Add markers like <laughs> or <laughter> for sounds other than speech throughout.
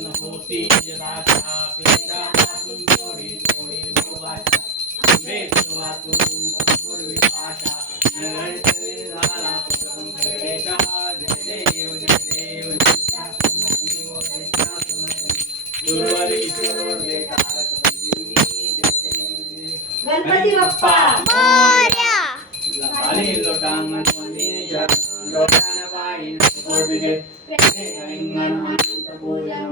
होती जलाच्या पेशापासून थोडी थोडी भोगाच्या आंबे वाचून पूर्वी भाषा नरळी झाला पसरून खरेचा जय देव जय देव नित्यासुमनी व नित्यासुमनी. गुरुवारी ईश्वर वंदे कारक बंदिनी. जय देव जय गणपती बाप्पा मोरया खाली लोटांगण वंदिनी चरण लोटान पायी कोटिजे Gloria,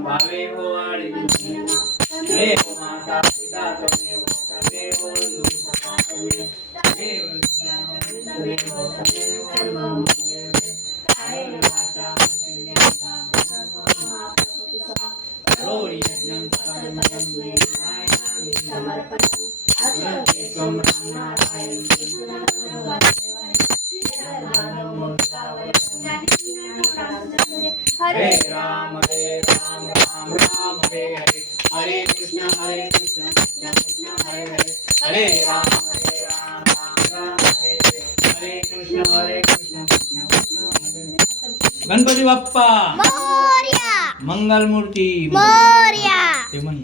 हरे राम हरे राम राम राम हरे हरे। हरे कृष्ण हरे कृष्ण कृष्ण कृष्ण हरे हरे। हरे राम हरे राम राम राम हरे हरे। हरे कृष्ण हरे कृष्ण कृष्ण कृष्ण हरे हरे। गणपती बाप्पा! मोरया! मंगलमूर्ती मोरया! ते म्हण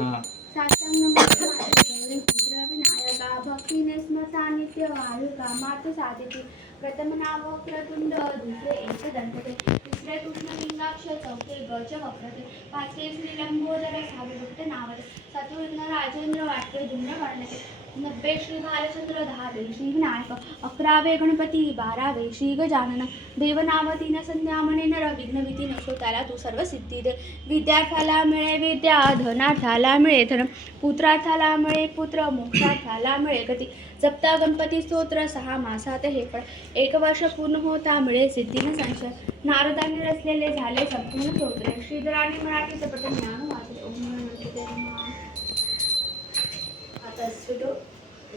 हा. भक्तीने स्मसानित्य साधिती. प्रथम नाव वक्रतुंड दुसरे एक दंतते तिसरे कृष्ण लिंगाक्ष चौथे गज वक्रते. पाचवे श्री लंबोदर सहावे भक्त नावते सातवे राजेंद्र वाटवे धुम्र वर्णते नब्बे श्री भालचंद्र दहावे श्री विनायक अकरावे गणपती बारावे श्री गजानन देवनावती तीन संध्या नर विघ्न भीती नसो त्याला तू सर्व सिद्धी दे. विद्यार्थ्याला मिळे विद्या धनार्थाला मिळे धन पुत्रार्थाला मिळे पुत्र मोक्षार्थाला मिळे गती. जप्ता गणपती स्तोत्र सहा मासात हे पण एक वर्ष पूर्ण होता मिळे सिद्धीन संशय. नारदाने रचलेले झाले संपूर्ण स्तोत्र. श्रीधराने मराठीचं पठण ज्ञान आता सुटू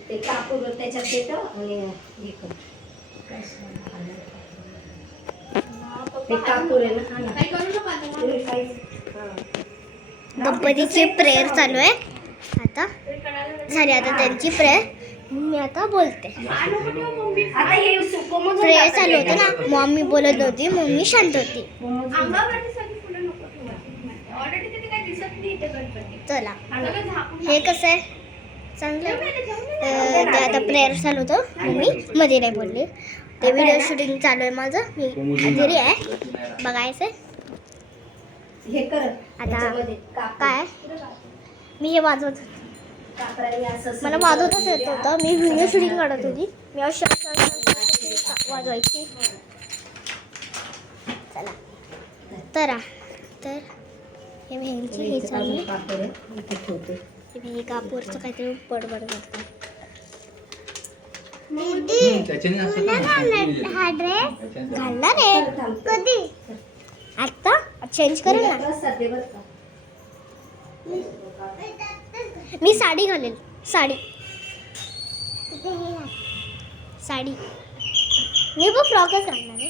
ते कापूर त्याच्यात देतो आणि हे? ते कापूर आहे ना. गणपतीची प्रेयर चालू आहे. आता झाली आता त्यांची प्रेयर मी आता बोलते. प्रेयर. चालू होतं ना. मम्मी बोलत नव्हती मम्मी शांत होती. अंगावरती सगळी फुलं नको ठेवायची. ऑलरेडी तिथे काही दिसत नाही इथे गणपती. चला. हे कसं आहे? चांगलं. ते आता प्रेयर चालू होतं. मम्मी मध्ये नाही बोलली. ते व्हिडिओ शूटिंग चालू आहे माझं. मी घरी आहे. बघायचं हे कर. आता. काय? मी हे वाजवत होते. कापडाने असं असं मला वाजवतच येत होतं. मी व्हिडिओ शूटिंग काढत होती. मी अशी अशी- अशी- अशी वाजवायची. चला. तर तर हे बहिणीची हे चालू हे बही कापूरचं काहीतरी पडबड करतो त्याच्याने हा ड्रेस घालणार आहे? कधी? आता चेंज करेल ना. मी साडी घालेल. साडी. साडी. मी पण फ्रॉकच घालणार आहे.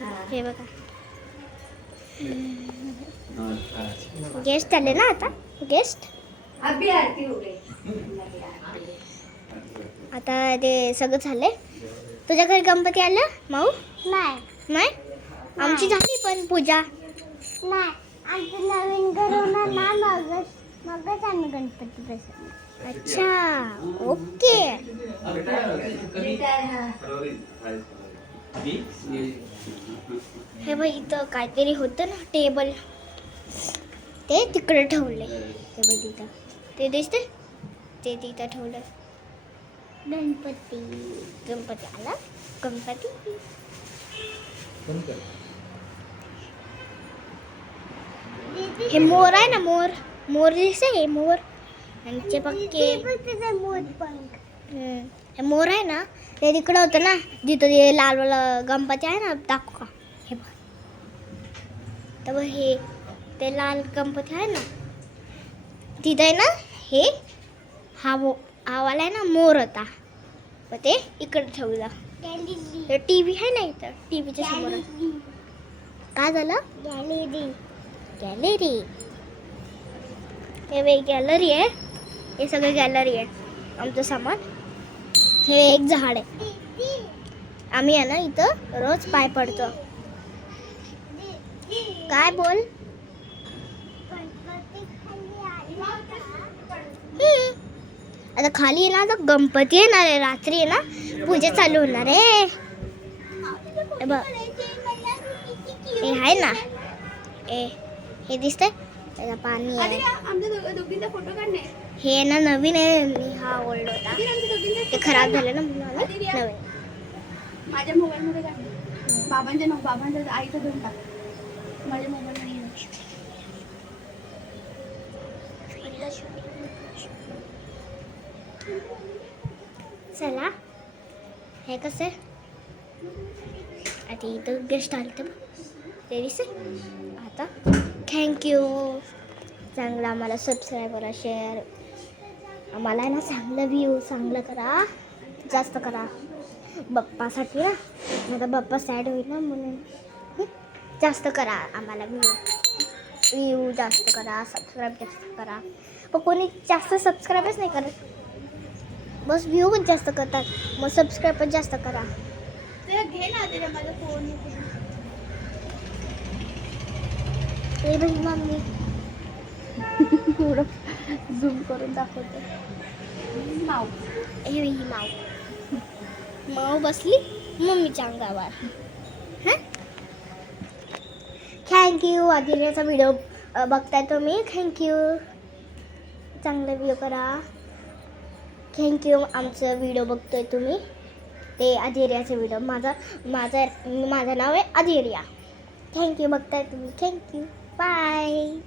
हा. हे बघा. गेस्ट आले ना आता? गेस्ट? हो आता ते सगळं झालंय. तुझ्या घरी गणपती आलं? माऊ? नाही. नाही? आमची झाली पण पूजा. नाही. आमचं नवीन घर होणार ना मगच मगच आम्ही गणपती बसवणार. अच्छा ओके। हे हा हे बघ इथं काहीतरी होतं ना टेबल। ते तिकडे ठेवले ते बघ तिथं ते दिसते ते तिथं ठेवलं गणपती गणपती आला गणपती। हे मोर आहे ना मोर। मोर दिसते हे मोर। यांचे पक्के. हम्म. हे मोर आहे ना ते तिकडं होतं ना जिथं ते लालवाला गणपती आहे ना दाखव का. हे बघ. तर हे ते लाल गणपती आहे ना तिथं आहे ना हे हा मो हा वाला आहे ना मोर होता. मग ते इकडे ठेवलं टी व्ही आहे ना इथं टी व्हीच्या समोर काय झालं? गॅलेरी. गॅलेरी. हे गॅलरी आहे. हे सगळं गॅलरी आहे आमचं सामान. हे एक झाड आहे. आम्ही आहे ना इथं रोज पाय पडतो. काय बोल? आता खाली येणार तर आता गणपती येणार आहे रात्री आहे ना पूजा चालू होणार आहे. हे बघ. हे आहे ना. ए हे दिसतंय? त्याचं पाणी आहे. या, आमच्या दोघ- दोघींचा फोटो काढणे हे ना नवीन आहे आणि हा ओल्ड होता. ते खराब. झालं ना म्हणून नवीन. माझ्या मोबाईल मध्ये काढणे बाबांच्या नको बाबांच्या आईचं घेऊन टाक. माझ्या चला. हे कसं आहे? आता इथं गेस्ट आलं तर तेवीस आता थँक्यू चांगलं आम्हाला सबस्क्राईब करा शेअर आम्हाला ना चांगलं व्ह्यू चांगलं करा. जास्त करा. बाप्पासाठी ना. आता बाप्पा सॅड होईल ना म्हणून. जास्त करा आम्हाला व्ह्यू व्ह्यू जास्त करा सबस्क्राईब जास्त करा. पण कोणी जास्त सबस्क्राईबच नाही करत. बस व्ह्यू पण जास्त करतात. मग सबस्क्राईबच जास्त करा. घे ना माझा फोन मम्मी. <laughs> थोडं झूम करून दाखवते. माव. हे ही माऊ माऊ बसली मम्मीच्या अंगावर. हां? थँक्यू आदिर्याचा व्हिडिओ बघताय तुम्ही? थँक्यू चांगला व्हिडिओ करा. थँक्यू आमचं व्हिडिओ बघतोय तुम्ही. ते आदिर्याचा व्हिडिओ माझा माझा माझं नाव आहे आदिर्या थँक्यू बघताय तुम्ही. Thank you Bye.